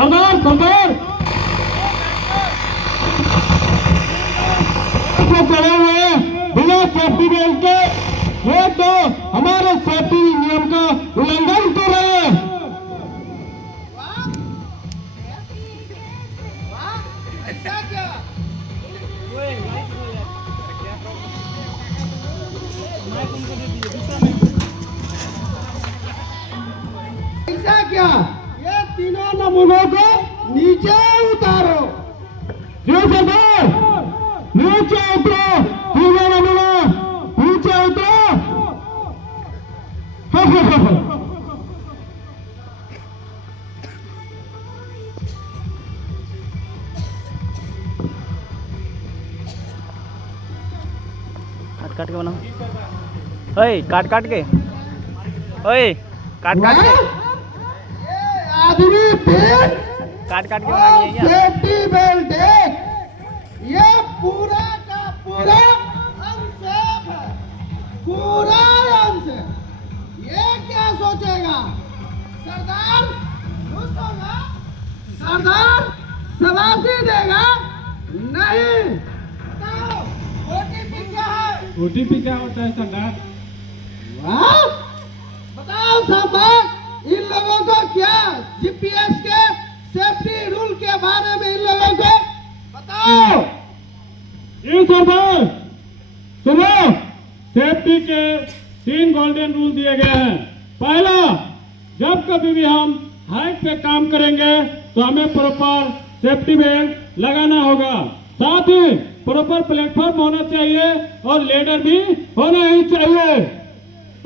सरदार सरदार जो चले हुए बिना सेफ्टी बेल्ट के वो तो हमारे सेफ्टी नियम का उल्लंघन कर रहे हैं। ऐसा क्या? ऐसा क्या? ये तीनों नमूनों को नीचे उतारो। जी सरदार, नीचे उतरो, तीनों नमूना नीचे उतरो। काट काट के बनाओ। ओए काट काट के, ओए काट काट के, ये आदमी देख काट काट के बनानी है क्या? सेफ्टी बेल्ट देख, ये पूरा का पूरा अनसेफ है, पूरा अनसेफ। ये क्या सोचेगा सरदार? खुश होगा सरदार? शाबाशी देगा? नहीं। बताओ ओटीपी क्या है? ओटीपी क्या होता है सरदार? वाह! बताओ सांबा, इन लोगों को क्या जीपीएस के सेफ्टी रूल के बारे में इन लोगों को बताओ। जी सरदार, सुनो, सेफ्टी के 3 गोल्डन रूल दिए गए हैं। पहला, जब कभी भी हम हाइट पे काम करेंगे तो हमें प्रॉपर सेफ्टी बेल्ट लगाना होगा। साथ ही प्रॉपर प्लेटफॉर्म होना चाहिए और लेडर भी होना ही चाहिए,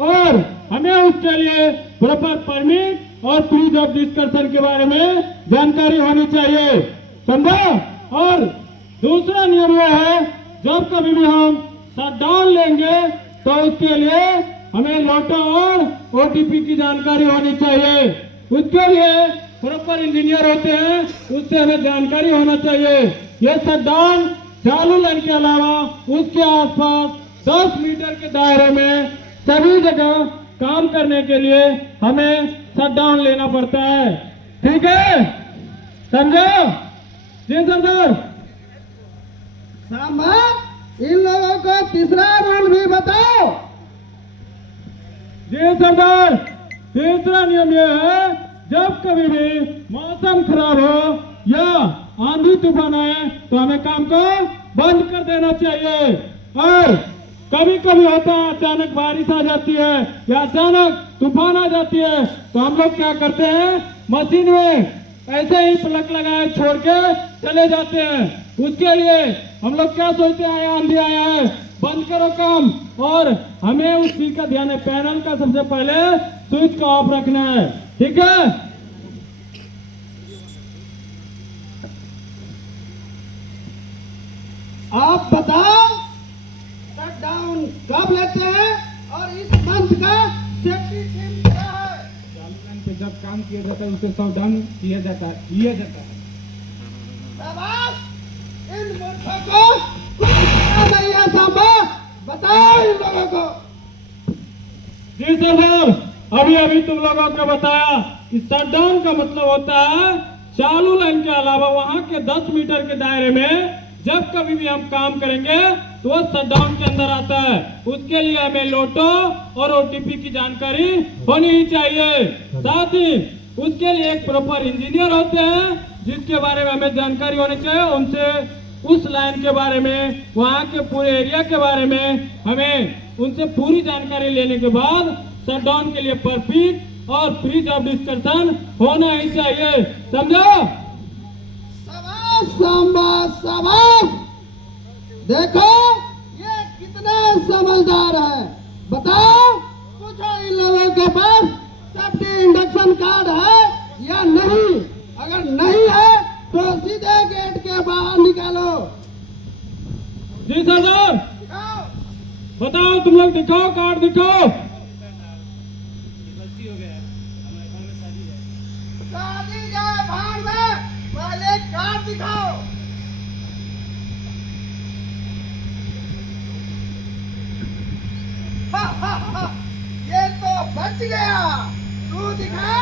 और हमें उसके लिए प्रॉपर परमिट और प्री जॉब डिस्कशन के बारे में जानकारी होनी चाहिए, समझा? और दूसरा नियम यह है, जब कभी भी हम शटडाउन लेंगे तो उसके लिए हमें लोटो और ओटीपी की जानकारी होनी चाहिए। उसके लिए प्रॉपर इंजीनियर होते हैं, उससे हमें जानकारी होना चाहिए। ये शटडाउन चालू लाइन के अलावा उसके आसपास 10 मीटर के दायरे में सभी जगह काम करने के लिए हमें शटडाउन लेना पड़ता है। ठीक है, समझो? जी सरदार। सांबा, इन लोगों को तीसरा रूल भी बताओ। जी सरदार, तीसरा नियम यह है, जब कभी भी मौसम खराब हो या आंधी तूफान आए तो हमें काम को बंद कर देना चाहिए। और कभी कभी होता है अचानक बारिश आ जाती है या अचानक तूफान आ जाती है, तो हम लोग क्या करते हैं, मशीन में ऐसे ही प्लग लगाए छोड़ के चले जाते हैं। उसके लिए हम लोग क्या सोचते हैं, आंधी आया है, बंद करो काम, और हमें उस चीज का ध्यान है, पैनल का सबसे पहले स्विच को ऑफ रखना है। ठीक है? आप बताओ शटडाउन कब लेते हैं और इस मंथ का सेफ्टी टीम क्या है? चालू लाइन पे जब काम किया जाता है उसे शटडाउन किया जाता है। शाबाश! इन मूर्खों को कुछ पता नहीं है सांबा, बताओ इन लोगों को। जी सरदार, अभी अभी तुम लोगों को बताया कि शटडाउन का मतलब होता है चालू लाइन के अलावा वहां के 10 मीटर के दायरे में जब कभी भी हम काम करेंगे तो वो शटडाउन के अंदर आता है। उसके लिए हमें लोटो और ओटीपी की जानकारी होनी ही चाहिए। साथ ही उसके लिए एक प्रॉपर इंजीनियर होते हैं जिसके बारे में हमें जानकारी होनी चाहिए। उनसे उस लाइन के बारे में, वहाँ के पूरे एरिया के बारे में हमें उनसे पूरी जानकारी लेने के बाद शटडाउन के लिए परमिट और प्री जॉब डिस्कशन होना ही चाहिए, समझो? शाबाश सांबा, शाबाश! देखो ये कितना समझदार है। बताओ, पूछो इन लोगों के पास सेफ्टी इंडक्शन कार्ड है या नहीं? अगर नहीं है तो सीधे गेट के बाहर निकालो। जी सरदार, दिखाओ। बताओ, तुम लोग दिखाओ, कार्ड दिखाओ। शादी जाए भाड़ में, पहले कार्ड दिखाओ। ये तो बच गया। तू दिखा।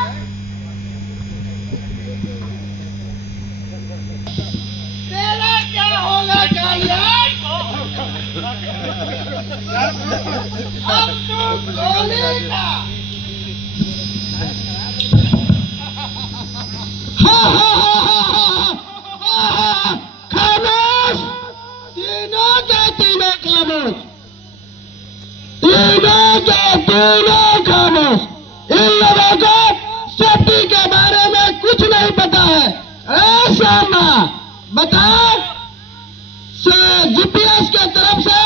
तीनों के तीनों खामोश, तीनों के तीनों खामोश। इन लोगों को सेफ्टी के बारे में कुछ नहीं पता है। ऐसा बता, जीपीएस के तरफ से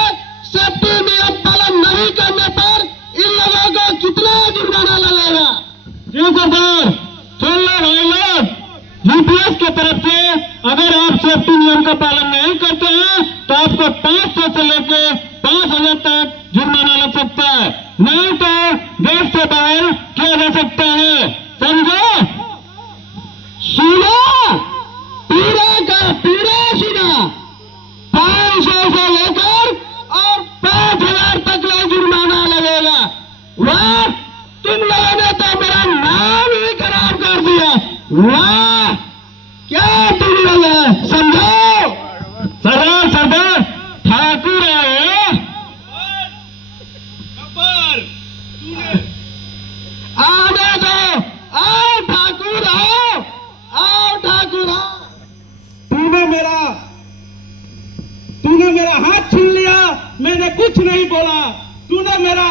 सेफ्टी नियम पालन नहीं करने पर इन लोगों को कितना जुर्माना लगेगा? जी सरदार, सुन लो भाई लोग, जीपीएस की तरफ से अगर आप सेफ्टी नियम का पालन नहीं करते हैं तो आपको 500 से लेकर 5,000 तक जुर्माना लग सकता है, नहीं तो देश से बाहर किया जा सकता है, समझो? सुना, पूरा का पूरा सुना। 500 से लेकर और 5,000 तक का जुर्माना लगेगा। वाह, तुम लोगों ने तो मेरा नाम ही खराब कर दिया। वाह, क्या तुम लोग हैं? समझो सरदार, सरदार ठाकुर आए, आने दो। आओ ठाकुर, आओ, आओ ठाकुर, आओ। तूने मेरा हाथ छीन लिया, मैंने कुछ नहीं बोला। तूने मेरा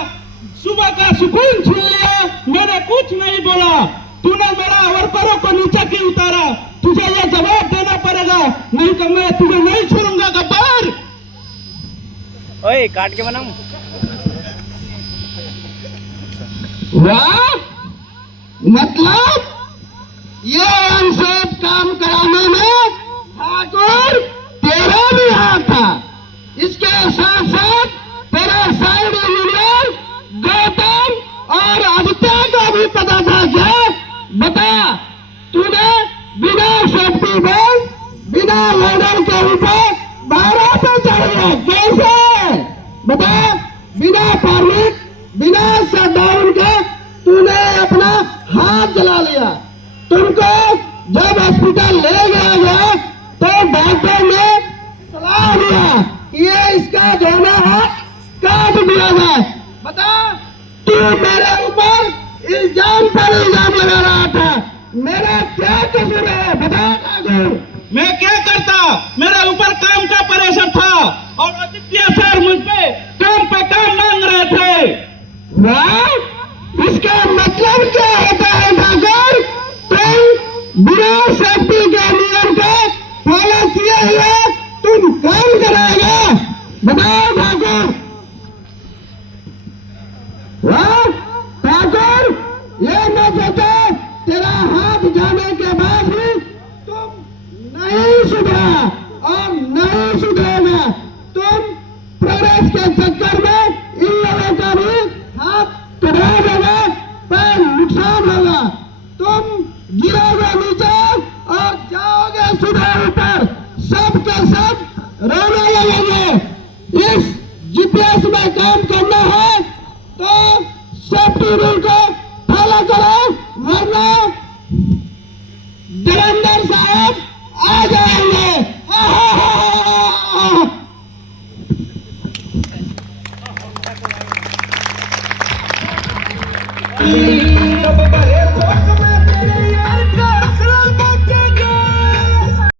सुबह का सुकून छीन लिया, मैंने कुछ नहीं बोला। तूने मेरा वर्करों को नीचे क्यों उतारा, तुझे ये जवाब देना पड़ेगा, नहीं तो मैं तुझे नहीं छोड़ूंगा गब्बर। ओए काट के बनाऊं? वाह, मतलब ये अनसेफ काम कराने में ठाकुर तेरा भी हाथ था। इसके साथ साथ तेरा साइड इंजीनियर गौतम और आदित्य का भी पता था क्या? बता, तूने बिना सेफ्टी बेल्ट, बिना लोडर के ऊपर 12 पे चढ़ गया, कैसे? बता, बिना परमिट, बिना शटडाउन के तूने अपना हाथ जला लिया। तुमको जब हॉस्पिटल ले गया गया तो डॉक्टर ने सलाह दिया कि ये इसका दोनों हाथ काट दिया जाए। बता, तू मेरे ऊपर इल्जाम पर इल्जाम लगा रहा था, मेरा क्या कसूर है? बता ठाकुर। मैं क्या करता, मेरे ऊपर काम का प्रेशर था और आदित्य सर मुझ पे काम मांग रहे थे। वाह, इसका मतलब क्या होता है ठाकुर? तुम बिना सेफ्टी के नियम को फॉलो किए हुए तुम काम कराएगा? बताओ ठाकुर। वाह ठाकुर, ये न सोचो तेरा हाथ जाने के बाद भी तुम नहीं सुधरा और नहीं सुधरेगा। तुम प्रोग्रेस के चक्कर में इन लोगों का भी हाथ कटा देगा, पर नुकसान होगा। तुम गिरोगे नीचे और जाओगे सीधा ऊपर, सब के सब रोने लगेंगे। इस जीपीएस में काम करना है तो सेफ्टी रूल को फॉलो करो, वरना देवेंद्र साहब आ जाएंगे।